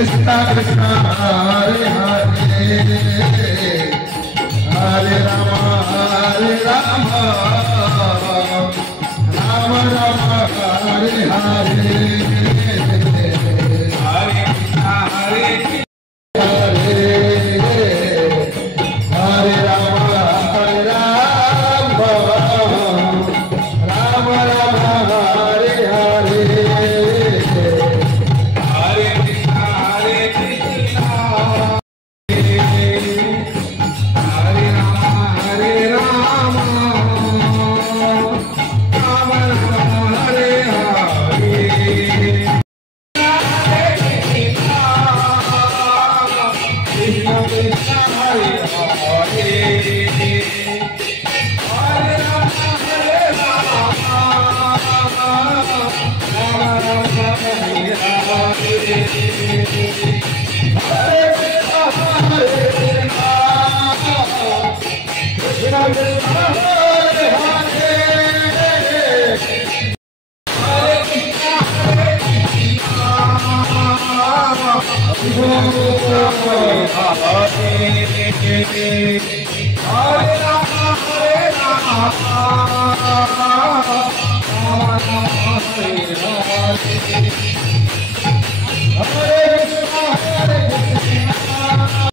Krishna Krishna Hare Hare Hare Ram Ram Ram Hare Hare Hare Krishna Hare Hare Hare Ram Ram Ram Hare Hare Hare Krishna Hare Ram Ram Ram Hare Hare Krishna Krishna Hare Hare Hare Ram Hare